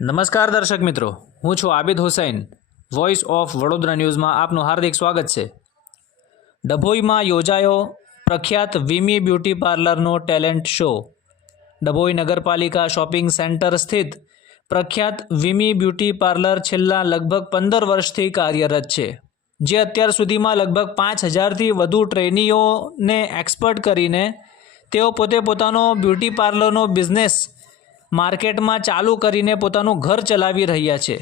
નમસ્કાર દર્શક મિત્રો, હું છું આબિદ હુસૈન. વોઇસ ઓફ વડોદરા ન્યૂઝમાં આપનું હાર્દિક સ્વાગત છે. ડભોઈમાં યોજાયો પ્રખ્યાત વિમી બ્યુટી પાર્લરનો ટેલેન્ટ શો. ડભોઈ નગરપાલિકા શોપિંગ સેન્ટર સ્થિત પ્રખ્યાત વિમી બ્યુટી પાર્લર છેલ્લા લગભગ પંદર વર્ષથી કાર્યરત છે, જે અત્યાર સુધીમાં લગભગ પાંચ હજારથી વધુ ટ્રેનીઓને એક્સપર્ટ કરીને તેઓ પોતે પોતાનો બ્યુટી પાર્લરનો બિઝનેસ માર્કેટમાં ચાલુ કરીને પોતાનું ઘર ચલાવી રહ્યા છે.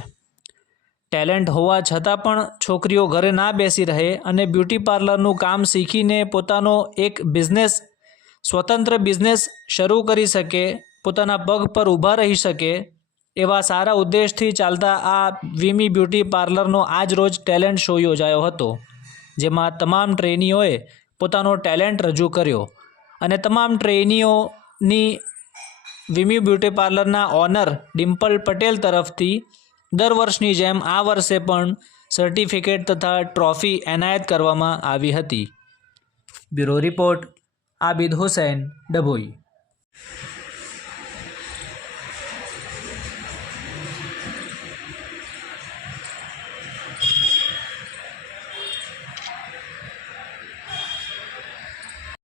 ટેલેન્ટ હોવા છતાં પણ છોકરીઓ ઘરે ના બેસી રહે અને બ્યુટી પાર્લરનું કામ શીખીને પોતાનો એક બિઝનેસ, સ્વતંત્ર બિઝનેસ શરૂ કરી શકે, પોતાના પગ પર ઊભા રહી શકે, એવા સારા ઉદ્દેશથી ચાલતા આ વીમી બ્યુટી પાર્લરનો આજ રોજ ટેલેન્ટ શો યોજાયો હતો, જેમાં તમામ ટ્રેનીઓએ પોતાનો ટેલેન્ટ રજૂ કર્યો અને તમામ ટ્રેનીઓની વિમી બ્યુટી પાર્લરના ઓનર ડિમ્પલ પટેલ તરફથી દર વર્ષની જેમ આ વર્ષે પણ સર્ટિફિકેટ તથા ટ્રોફી એનાયત કરવામાં આવી હતી. Bureau report Abid Hussain, Dabhoi.